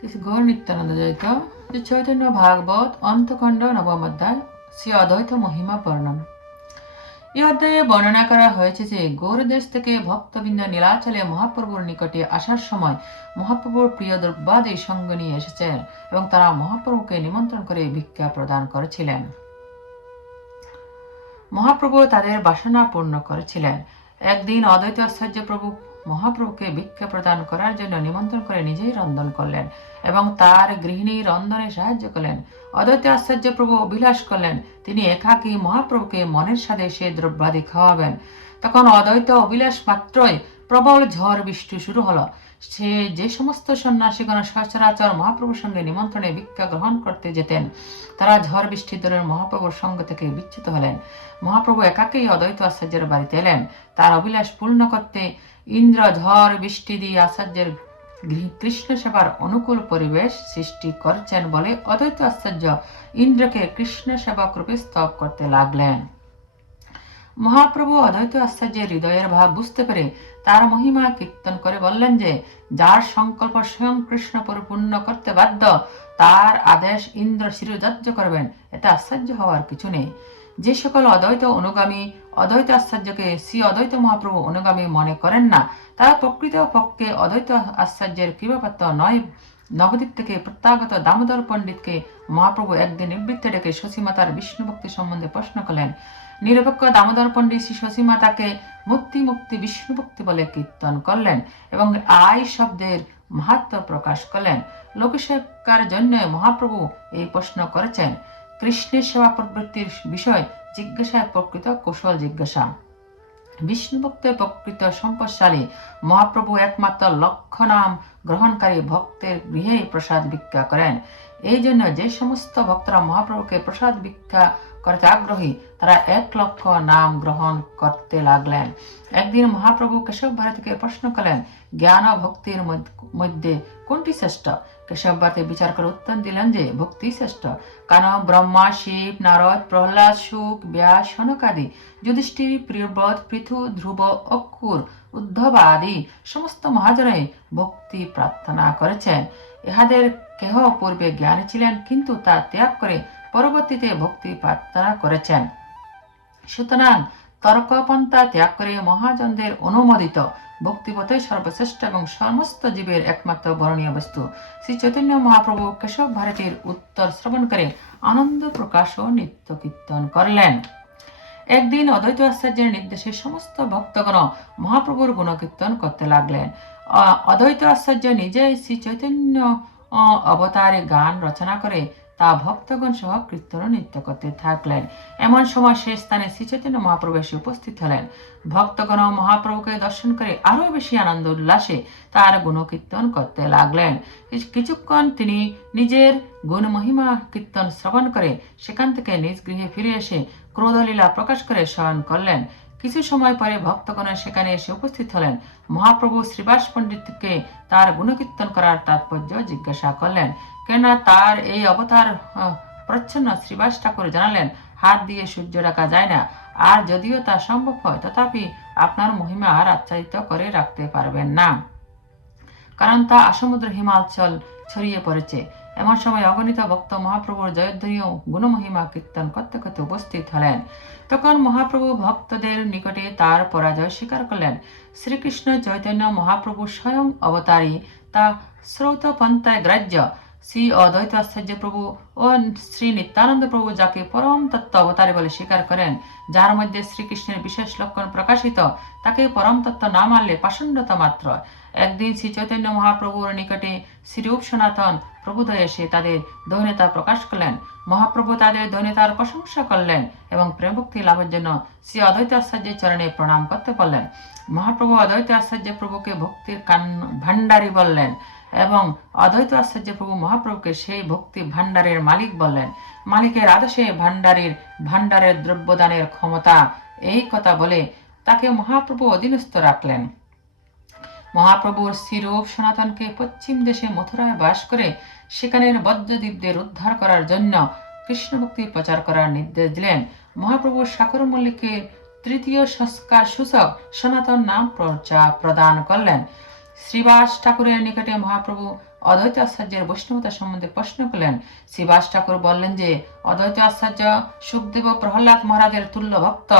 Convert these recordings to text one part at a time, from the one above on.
শ্রী গৌর নিত্যানন্দ জয়িত শ্রী চৈতন্য ভাগবত অন্তখণ্ড নবম অধ্যায় শ্রী অদ্বৈত মহিমা বর্ণন। এই অধ্যায়ে বর্ণনা করা হয়েছে যে গৌর দেশ থেকে ভক্তবৃন্দ নীলাচলে মহাপ্রভুর নিকটে আসার সময় মহাপ্রভুর প্রিয় দ্রব্যাদি সঙ্গ নিয়ে এসেছেন এবং তারা মহাপ্রভুকে নিমন্ত্রণ করে ভিক্ষা প্রদান করেছিলেন। মহাপ্রভু তাদের বাসনা পূর্ণ করেছিলেন। একদিন অদ্বৈত আচার্য প্রভু মহাপ্রভুকে ভিক্ষা প্রদান করার জন্য নিমন্ত্রণ করে নিজেই রন্ধন করলেন এবং তার গৃহিণী রন্ধনে সাহায্য করলেন। অদ্বৈত আচার্য প্রভু অভিলাষ করলেন তিনি একাকী মহাপ্রভুকে মনের সাথে সে দ্রব্যাদি খাওয়াবেন। তখন অদ্বৈত অভিলাষ মাত্রই প্রবল ঝড় বৃষ্টি শুরু হলো। যে সমস্ত সন্ন্যাসীগণ সচরাচর মহাপ্রভুর সঙ্গে নিমন্ত্রণে ভিক্ষা গ্রহণ করতে যেতেন তারা ঝড় বৃষ্টির দরুন মহাপ্রভুর সঙ্গ থেকে বিচ্যুত হলেন। মহাপ্রভু একাকেই অদ্বৈত আচার্যের বাড়িতে এলেন। তার অভিলাষ পূর্ণ করতে ইন্দ্র ঝড় বৃষ্টি দিয়ে আচার্যের কৃষ্ণ সেবার অনুকূল পরিবেশ সৃষ্টি করছেন বলে অদ্বৈত আচার্য ইন্দ্রকে কৃষ্ণ সেবক রূপে স্তব করতে লাগলেন। মহাপ্রভু অদ্বৈত আচার্যের হৃদয়ের ভাব বুঝতে পেরে তার মহিমা কীর্তন করে বললেন যে যার সংকল্প স্বয়ং কৃষ্ণ পরিপূর্ণ করতে বাধ্য তার আদেশ ইন্দ্র শিরোধার্য করবেন, এতে আশ্চর্য হওয়ার কিছু নেই। যে সকল অদ্বৈত অনুগামী অদ্বৈত আচার্যকে শ্রী অদ্বৈত মহাপ্রভু অনুগামী মনে করেন না তারা প্রকৃত পক্ষে অদ্বৈত আচার্যের কৃপাপাত্র নয়। নবদ্বীপ থেকে প্রত্যাগত দামোদর পণ্ডিতকে মহাপ্রভু একদিন নিবৃত্তে ডেকে শশীমাতার বিষ্ণু ভক্তি সম্বন্ধে প্রশ্ন করলেন। নিরপেক্ষ দামোদর পণ্ডিত শ্রী শশীমাতাকে মুক্তি মুক্তি বিষ্ণু ভক্তি বলে কীর্তন করলেন এবং আই শব্দের মাহাত্ম্য প্রকাশ করলেন। লোকসেবার জন্য মহাপ্রভু এই প্রশ্ন করেছেন। কৃষ্ণের সেবা প্রবৃত্তির বিষয় জিজ্ঞাসায় প্রকৃত কৌশল জিজ্ঞাসা। বিষ্ণু ভক্তের প্রকৃত সম্পদশালী মহাপ্রভু একমাত্র লক্ষ্য নাম গ্রহণকারী ভক্তের গৃহেই প্রসাদ ভিক্ষা করেন। এই জন্য যে সমস্ত ভক্তরা মহাপ্রভুকে প্রসাদ ভিক্ষা করতে আগ্রহী তারা 1,00,000 নাম গ্রহণ করতে লাগলেন। একদিন মহাপ্রভু কেশব ভারতীকে প্রশ্ন করলেন জ্ঞান ও ভক্তির মধ্যে কোনটি শ্রেষ্ঠ? কেশব ভারতী বিচার করে উত্তর দিলেন যে ভক্তি শ্রেষ্ঠ। কারণ ব্রহ্মা, শিব, নারদ, প্রহ্লাদ, শুক, ব্যাস, শনক আদি, যুধিষ্ঠির, প্রিয়ব্রত, পৃথু, ধ্রুব, অক্কুর, উদ্ধব আদি সমস্ত মহাজনে ভক্তি প্রার্থনা করেছেন। ইহাদের কেহ পূর্বে জ্ঞানী ছিলেন কিন্তু তা ত্যাগ করে পরবর্তীতে ভক্তি প্রার্থনা করেছেন। সুতরাং তর্কপন্থা ত্যাগ করে মহাজনদের অনুমোদিত ভক্তিপথই সর্বশ্রেষ্ঠ এবং সমস্ত জীবের একমাত্র বরণীয় বস্তু। শ্রী চৈতন্য মহাপ্রভু কেশব ভারতীর উত্তর শ্রবণ করে আনন্দ প্রকাশ ও নিত্য কীর্তন করলেন। একদিন অদ্বৈত আচার্যের নির্দেশে সমস্ত ভক্তগণ মহাপ্রভুর গুণকীর্তন করতে লাগলেন। অদ্বৈত আচার্য নিজেই শ্রী চৈতন্য অবতারে গান রচনা করে তা ভক্তগণ সহ কীর্তন নৃত্য করতে থাকলেন। এমন সময় সে স্থানে শ্রী চৈতন্য মহাপ্রভু এসে উপস্থিত হলেন। ভক্তগণ মহাপ্রভুকে দর্শন করে আরো বেশি আনন্দ উল্লাসে তার গুণকীর্তন করতে লাগলেন। কিছুক্ষণ তিনি নিজের গুণ মহিমা কীর্তন শ্রবণ করে সেখান থেকে নিজ গৃহে ফিরে এসে ক্রোধলীলা প্রকাশ করে শয়ন করলেন। কিছু সময় পরে ভক্তগণের সেখানে এসে উপস্থিত হলেন। মহাপ্রভু শ্রীবাস পণ্ডিতকে তার গুণকীর্তন করার তাৎপর্য জিজ্ঞাসা করলেন। কেননা তার এই অবতার প্রচ্ছন্ন শ্রীবাস ঠাকুর জানালেন হাত দিয়ে সূর্য রাখা যায় না, আর যদিও তা সম্ভব হয় তথাপি আপনার মহিমা আর আচ্ছাদিত করে রাখতে পারবেন না, কারণ তা আসমুদ্র হিমাচল ছড়িয়ে পড়েছে। এমন সময় অগণিত ভক্ত মহাপ্রভুর জয়ধ্বনি ও গুণমহিমা কীর্তন করতে করতে উপস্থিত হলেন। তখন মহাপ্রভু ভক্তদের নিকটে তার পরাজয় স্বীকার করলেন। শ্রীকৃষ্ণ চৈতন্য মহাপ্রভু স্বয়ং অবতারী তা শ্রৌত পন্থায় গ্রাহ্য। শ্রী অদ্বৈত আচার্য প্রভু ও শ্রী নিত্যানন্দ প্রভু যাকে পরম তত্ত্ব অবতারী বলে স্বীকার করেন, যার মধ্যে শ্রীকৃষ্ণের বিশেষ লক্ষণ প্রকাশিত, তাকে পরম তত্ত্ব না মানলে পাষণ্ডতা মাত্র। একদিন শ্রী চৈতন্য মহাপ্রভুর নিকটে শ্রীরূপ সনাতন প্রভুদয় এসে তাদের দৈন্যতা প্রকাশ করলেন। মহাপ্রভু তাদের দৈন্যতার প্রশংসা করলেন এবং প্রেমভক্তি লাভের জন্য শ্রী অদ্বৈত আচার্যের চরণে প্রণাম করতে বললেন। মহাপ্রভু অদ্বৈত আচার্য প্রভুকে ভক্তির ভান্ডারী বললেন এবং অদ্বৈত আচার্য প্রভু মহাপ্রভুকে সেই ভক্তি ভান্ডারের মালিক বললেন। মালিকের আদেশে ভান্ডারের দ্রব্যদানের ক্ষমতা, এই কথা বলে তাকে মহাপ্রভু অধীনস্থ রাখলেন। মহাপ্রভুর শ্রীরূপ সনাতনকে পশ্চিম দেশে মথুরায় বাস করে সেখানের বদ্ধদ্বীপদের উদ্ধার করার জন্য কৃষ্ণ ভক্তি প্রচার করার নির্দেশ দিলেন। মহাপ্রভু সাকর মল্লিকের তৃতীয় সংস্কার সূচক সনাতন নাম প্রদান করলেন। শ্রীবাস ঠাকুরের নিকটে মহাপ্রভু অদ্বৈত আচার্যের বৈষ্ণবতা সম্বন্ধে প্রশ্ন করলেন। শ্রীবাস ঠাকুর বললেন যে অদ্বৈত আচার্য সুখদেব ও প্রহ্লাদ মহারাজের তুল্য ভক্ত।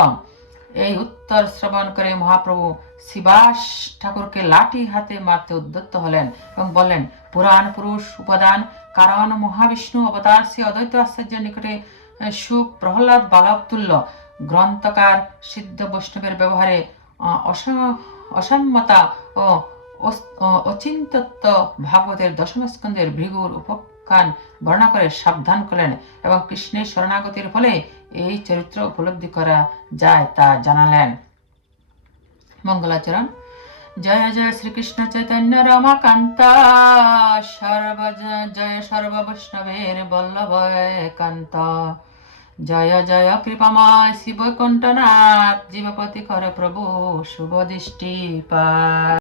এই উত্তর শ্রবণ করে মহাপ্রভু শ্রীবাস ঠাকুরকে লাঠি হাতে মারতে উদ্যত হলেন এবং বললেন, পুরাণ পুরুষ উপাদান কারণ মহাবিষ্ণু অবতার শ্রী অদ্বৈত আচার্যের নিকটে সুখ প্রহ্লাদ বালক তুল্য। গ্রন্থকার সিদ্ধ বৈষ্ণবের ব্যবহারে অসাম্যতা ও অচিন্তত্ব ভাগবতের দশম স্কন্ধের ভৃগুর উপাখ্যান বর্ণনা করে সাবধান করলেন এবং কৃষ্ণের শরণাগতির ফলে এই চরিত্র উপলব্ধি করা যায় তা জানালেন। মঙ্গলাচরণ। জয় জয় শ্রীকৃষ্ণ চৈতন্য রমাকান্ত জয় সর্ব বৈষ্ণবের বল্লভ একান্ত। জয় জয় কৃপাময় শিব কণ্ঠনাথ জীবপতি কর প্রভু শুভ দৃষ্টি পায়।